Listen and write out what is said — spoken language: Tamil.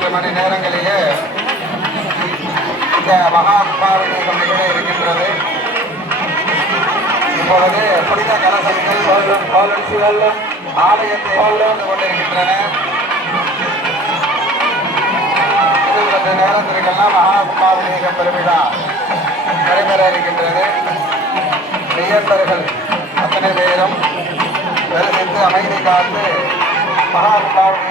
சற்று மணி நேரங்களிலே இந்த மகா கும்பாபிஷேகம் நிகழ இருக்கின்றது. இப்பொழுது புனித கலசங்கள் ஆலயத்தை வந்து கொண்டிருக்கின்றன. கொஞ்ச நேரத்திற்கெல்லாம் மகா கும்பாபிஷேக பெருவிழா நடைபெற இருக்கின்றது. மெய்யன்பர்கள் அத்தனை பேரும் தரிசித்து அமைதி காத்து மகா கும்பாபிஷேக